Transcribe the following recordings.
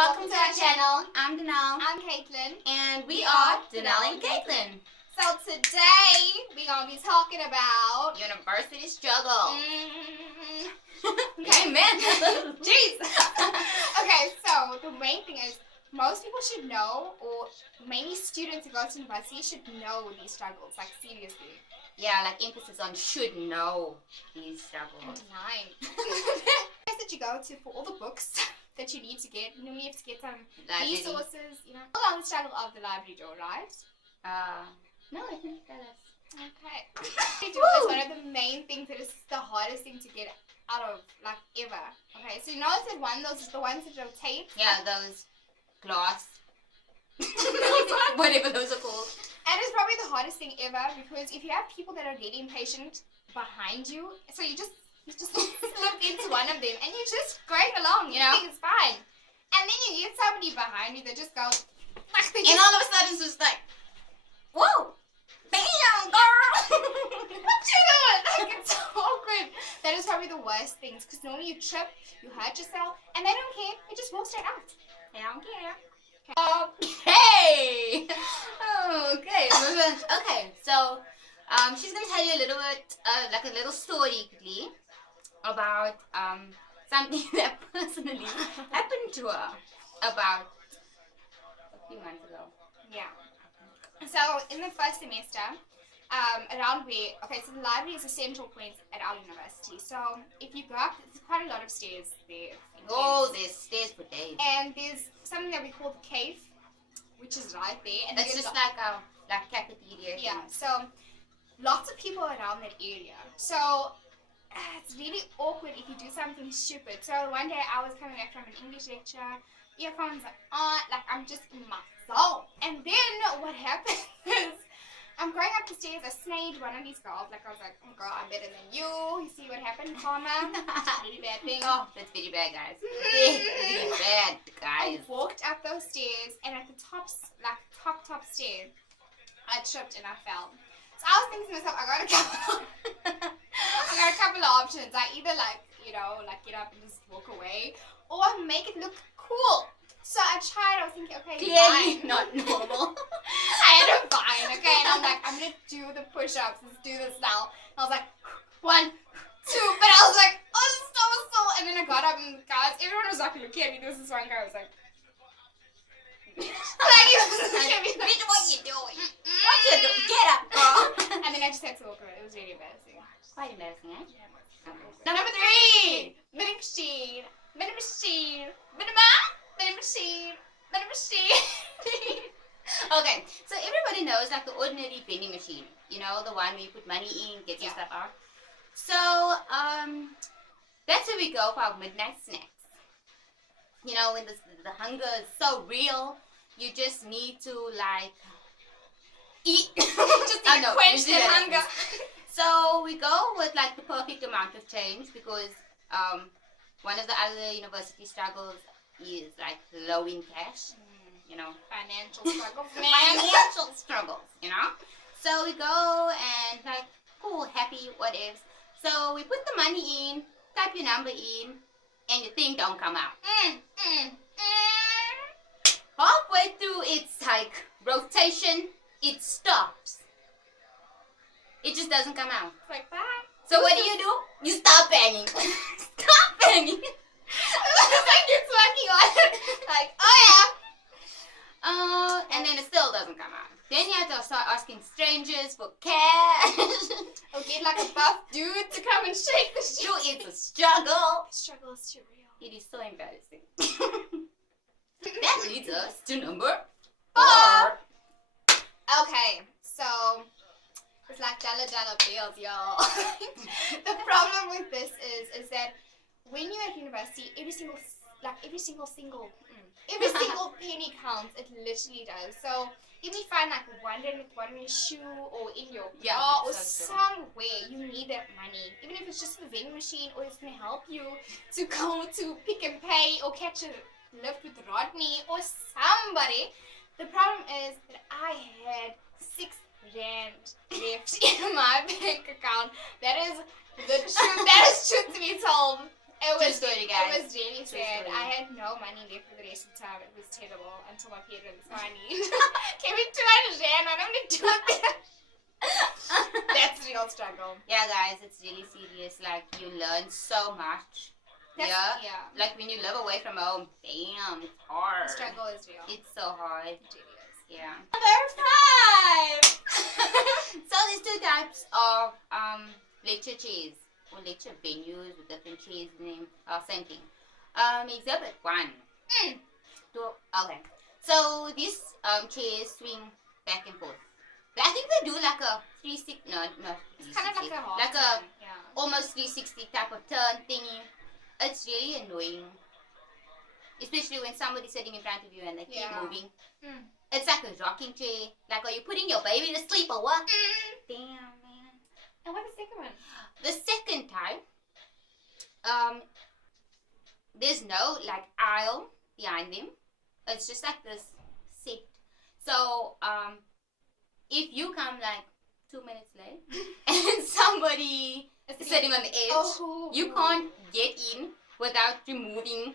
welcome to our channel. I'm Danelle. I'm Caitlin. And we are Danelle and Caitlin. So today, we're going to be talking about university struggle. Okay. Amen. Jeez. Okay, so the main thing is, most people should know, or many students who go to university should know these struggles, like seriously. Yeah, like emphasis on should know these struggles. That you go to for all the books that you need to get. You have to get some Library. resources, All on the struggle of the library door, right? No, I think that is. Okay. It's one of the main things that is the hardest thing to get out of, like, ever. Okay, so you notice that those is the ones that rotate? Yeah, those glass. Whatever those are called. And it's probably the hardest thing ever, because if you have people that are really impatient behind you, so you just slip into one of them and you're just going along, you think it's fine. And then you get somebody behind you that just goes, like, and all of a sudden it's just like, whoa, bam, girl. What you doing? Like, it's so awkward. That is probably the worst things, because normally you trip, you hurt yourself, and they don't care. You just walk straight out. They don't care. Okay. Okay, so she's going to tell you a little bit, like a little story quickly about something that personally happened to her about a few months ago. Yeah. So in the first semester, around where, so the library is a central point at our university. So if you go up, there's quite a lot of stairs there. Oh, there's stairs for days. And there's something that we call the cave, which is right there. And it's just like a cafeteria. Yeah, so lots of people around that area. So it's really awkward if you do something stupid. So one day I was coming back from an English lecture, earphones on, like I'm just in my zone. And then what happened is, I'm going up the stairs, I snayed one of these girls. Like, I was like, oh, girl, I'm better than you. You see what happened, karma? Really bad thing. Oh, that's very bad, guys. Very bad, guys. I walked up those stairs, and at the top stair, I tripped and I fell. So I was thinking to myself, I got a couple of options. I either, get up and just walk away, or make it look cool. So I tried, I was thinking, okay, clearly fine. Not normal. I had a fine, okay? And I'm like, I'm going to do the push-ups. Let's do this now. And I was like, 1, 2. But I was like, oh, so. And then I got up and guys, everyone was like looking at me. There was this one guy who was like, he was looking at me like, Bitch, what you doing? What you doing? Get up, girl. And then I just had to walk away. It was really embarrassing. Quite embarrassing, eh? Number 3. Vending machine. Vending machine. Vending machine. Okay, so everybody knows like the ordinary vending machine, the one where you put money in, get your stuff out. So that's where we go for our midnight snacks. When the hunger is so real, you just need to eat. Just to quench the hunger. So we go with like the perfect amount of change, because one of the other university struggles is like low in cash. Financial struggles, man. Financial struggles, So we go and like, cool, happy, what ifs. So we put the money in, type your number in, and your thing don't come out. Halfway through its like rotation, it stops. It just doesn't come out. It's like, bye. So what do? You stop banging. Stop banging. It's like you're working on it. Like, oh yeah. And then it still doesn't come out. Then you have to start asking strangers for cash. Or get like a buff dude to come and shake the shit. It's a struggle. The struggle is too real. It is so embarrassing. That leads us to number 4. Okay, so it's like dollar bills, y'all. The problem with this is that when you're at university, every single penny counts. It literally does. So if you find like one in your shoe or in your bra or somewhere, you need that money. Even if it's just the vending machine, or it's gonna help you to go to Pick and Pay or catch a lift with Rodney or somebody. The problem is that I had 6 rand left in my bank account. That is the truth. That is truth to be told. It True was story, guys. It was really True sad. story. I had no money left for the rest of the time. It was terrible until my parents finally gave me 200 rand. I don't need to do it. That's real struggle. Yeah, guys, it's really serious. Like, you learn so much. Yeah. Like, when you live away from home, damn, it's hard. The struggle is real. It's so hard. It really is. Yeah. Number 5. So there's two types of lecture chairs or lecture venues with different chairs name. Same thing. Exhibit 1. Okay. So these chairs swing back and forth. I think they do like a 360. No, It's kind of like a half like turn, a almost 360 type of turn thingy. It's really annoying, especially when somebody's sitting in front of you and they keep moving. It's like a rocking chair. Like, are you putting your baby to sleep or what? Damn, man. And what's the second one? The second type, there's no like aisle behind them. It's just like this set. So, if you come like 2 minutes late and somebody is sitting on the edge, you can't get in without removing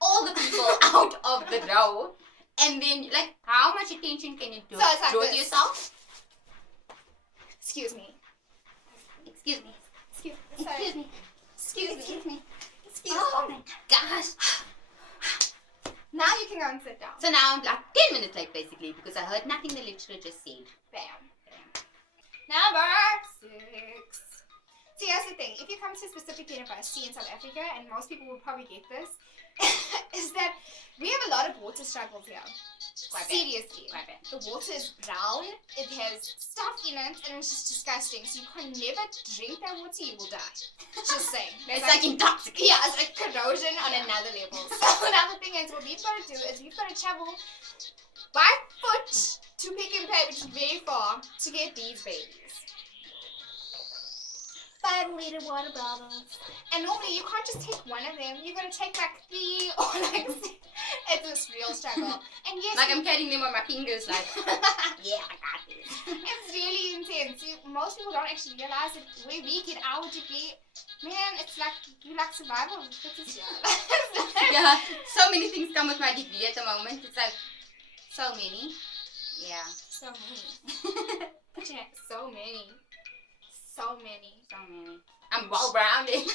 all the people out of the row. And then, like, how much attention can you draw to yourself? Excuse me. Excuse me. Excuse me. Oh my gosh. Now you can go and sit down. So now I'm like 10 minutes late basically because I heard nothing the lecturer just said. Bam. Number 6. See, here's the thing. If you come to a specific university in South Africa, and most people will probably get this, is that we have a lot of water struggles here. Seriously. Quite bad. The water is brown, it has stuff in it, and it's just disgusting. So you can never drink that water, you will die. Just saying. It's like intoxicating. Yeah, it's like corrosion on another level. So another thing is, what we've got to do is we've got to travel by foot to Pick n Pay, which is very far, to get these babies. 5-liter water bottles. And normally you can't just take one of them. You're going to take like 3 or like 6. It's a real struggle. And yes, like I'm carrying them on my fingers like, yeah, I got this. It's really intense. Most people don't actually realize that when we get our degree, man, it's like you like survival of the fittest here. Yeah, so many things come with my degree at the moment. It's like, so many. Yeah. So many. So many. So many. I'm well-rounded.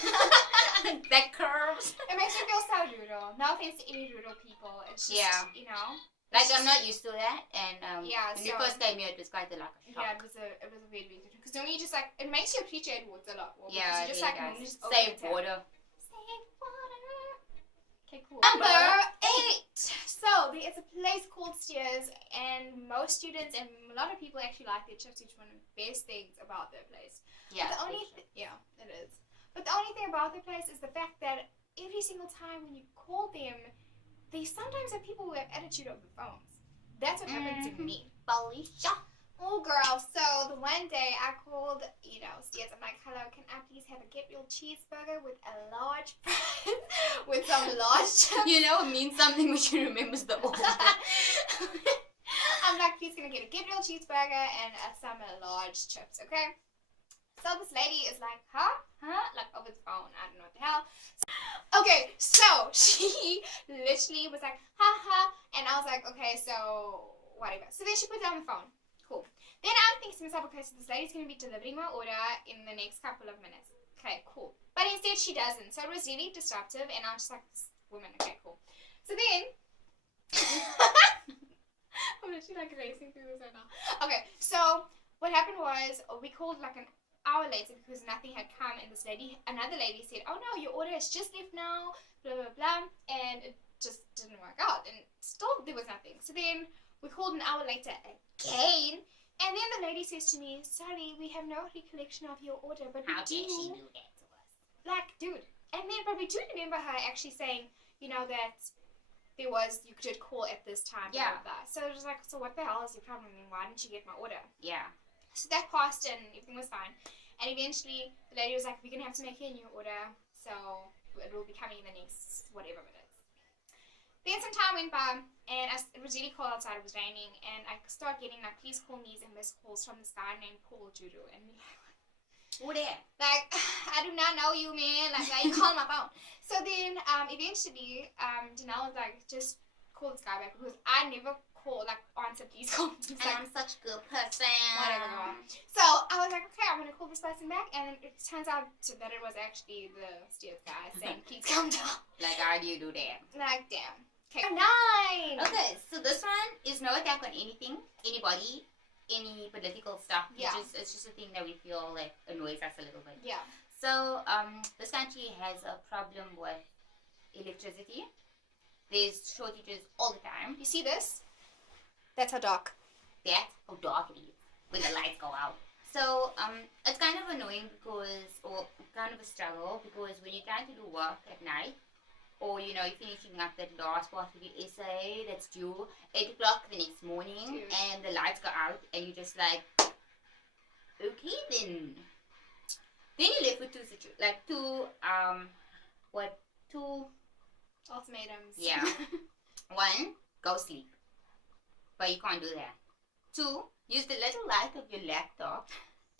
That curves. It makes me feel so rural. No offense to any rural people. It's just, you know. Like, I'm not used to that. And when we so, first came here, it was quite a lot of shock. Yeah, it was a weird different. Because then you just like, it makes you appreciate water a lot more. Yeah, you just really like, does. just Save water. Save water. Okay, cool. Number 8. So, there is a place called Steers, and most students and a lot of people actually like their chips, which is one of the best things about their place. Yeah. But the only it is. But the only thing about their place is the fact that every single time when you call them, they sometimes have people who have attitude over the phones. That's what happened to me. Felicia. Oh, girl. So, the one day I called, Steers. I'm like, hello, can I please have a get real cheeseburger with a large fries, with some large chips? You know, it means something when she remembers the order. I'm like, please, can I get a get real cheeseburger and some large chips, okay? So this lady is like, huh? Like over the phone. I don't know what the hell. Okay, so she literally was like, ha. And I was like, okay, so whatever. So then she put down the phone. Cool. Then I'm thinking to myself, okay, so this lady's going to be delivering my order in the next couple of minutes. Okay, cool. But instead she doesn't. So it was really disruptive. And I was just like, this woman, okay, cool. So then... I'm literally like racing through this right now. Okay, so what happened was we called like an hour later because nothing had come, and another lady said, oh no, your order has just left now, blah blah blah, and it just didn't work out, and still there was nothing. So then we called an hour later again, and then the lady says to me, sorry, we have no recollection of your order, but how we do. dare she do that to us? Like, dude. And then, but we do remember her actually saying, that you did call at this time. Yeah. Blah, blah. So it was like, so what the hell is your problem? And why didn't you get my order? Yeah. So that passed and everything was fine. And eventually the lady was like, we're going to have to make you a new order. So it will be coming in the next whatever minutes. Then some time went by and it was really cold outside. It was raining. And I started getting like, please call me and missed calls from this guy named Paul Judo. And Who there? Like, I do not know you, man. Like, why you calling my phone? So then, eventually, Janelle was like, just call this guy back because I never answer please call. And I'm such a good person. Whatever, girl. So I was like, okay, I'm gonna call this person back, and it turns out that it was actually the steward guy saying, please come down. Like, how do you do that? Like, damn. Okay, 9. Okay, so this one is no attack on anything, anybody, any political stuff. Yeah. It's just a thing that we feel like annoys us a little bit. Yeah. So, this country has a problem with electricity. There's shortages all the time. You see this? That's how dark. That's how dark it is when the lights go out. So, it's kind of annoying or kind of a struggle because when you're trying to do work at night, or you're finishing up that last part of your essay that's due 8 o'clock the next morning, and the lights go out, and you're just like, okay then. Then you're left with two ultimatums. Yeah. One, go sleep. But you can't do that. 2, use the little light of your laptop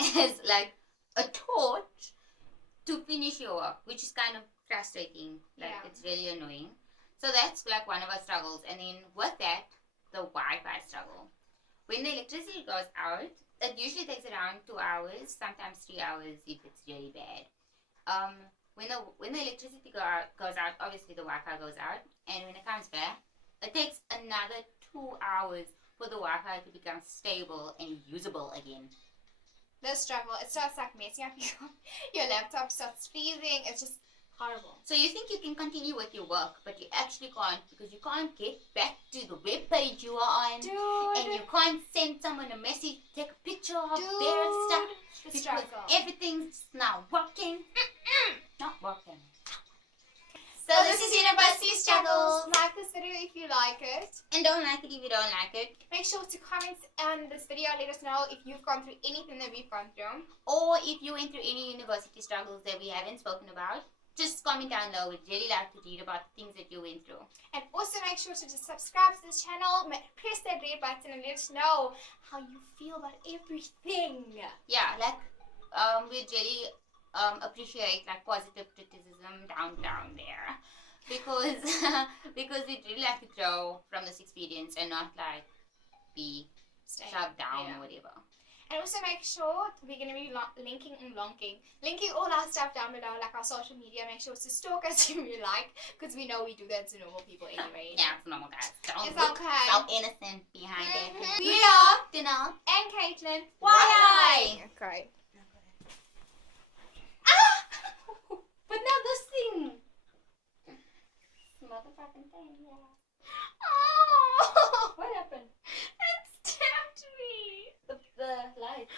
as like a torch to finish your work, which is kind of frustrating. Like, it's really annoying. So that's like one of our struggles. And then with that, the Wi-Fi struggle. When the electricity goes out, it usually takes around 2 hours, sometimes 3 hours if it's really bad. When the electricity goes out, obviously the Wi-Fi goes out, and when it comes back, it takes another 2 hours for the Wi-Fi to become stable and usable again. The struggle. It starts like messing up your laptop starts freezing. It's just horrible. So you think you can continue with your work, but you actually can't because you can't get back to the web page you are on. Dude. And you can't send someone a message, take a picture of their stuff. The Because struggle. everything's not working. Not working. So this is University Struggles. Like this video if you like it. And don't like it if you don't like it. Make sure to comment on this video. Let us know if you've gone through anything that we've gone through. Or if you went through any university struggles that we haven't spoken about. Just comment down below. We'd really like to read about the things that you went through. And also make sure to just subscribe to this channel. Press that red button and let us know how you feel about everything. Yeah, like we'd really appreciate like positive criticism down there because because we'd really like to grow from this experience and not like be shoved down or whatever. And also make sure we're going to be linking all our stuff down below, like our social media. Make sure to stalk us if you like, because we know we do that to normal people anyway. Yeah, it's normal, guys. Don't it's look okay. so innocent behind it. We are Dinner and Caitlin. Why? Okay. But not this thing. Motherfucking thing, yeah. Oh! What happened? It stabbed me. The light.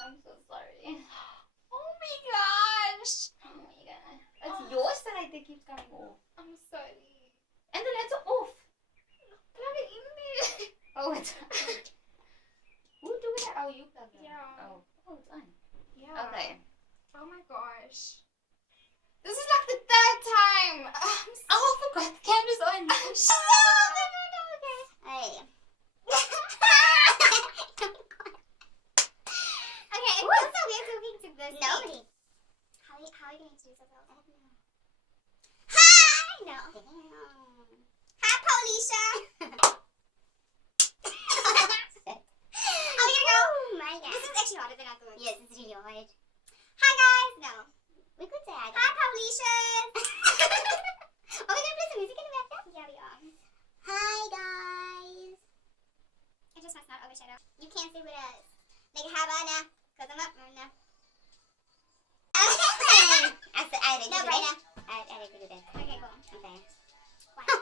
I'm so sorry. Oh my gosh. Oh my god. It's your side that keeps coming off. I'm sorry. And the lights are off. Plug it in there. Oh, it's Who do that? Oh, you plug it in. Yeah. Oh, it's on. Yeah. Okay. Oh my gosh. This is like the 3rd time. Oh, I forgot the camera's on. Hey. Okay, it feels so weird talking to this. Nobody. How are you going to introduce yourself? I don't know. Hi! No. Hi, Polisha. Are we gonna go? Oh my god. This is actually harder than I thought. Yes, it's really hard. Hi, guys. No. We could say hi, guys. Hi, Polisha. Are we gonna play some music in the background? Yeah, we are. Hi, guys. I just must not overshadow. You can't see with us. Like, how about now? Because I'm up right now. Okay. I didn't do that. I didn't do that. Okay, cool. Okay. Wow.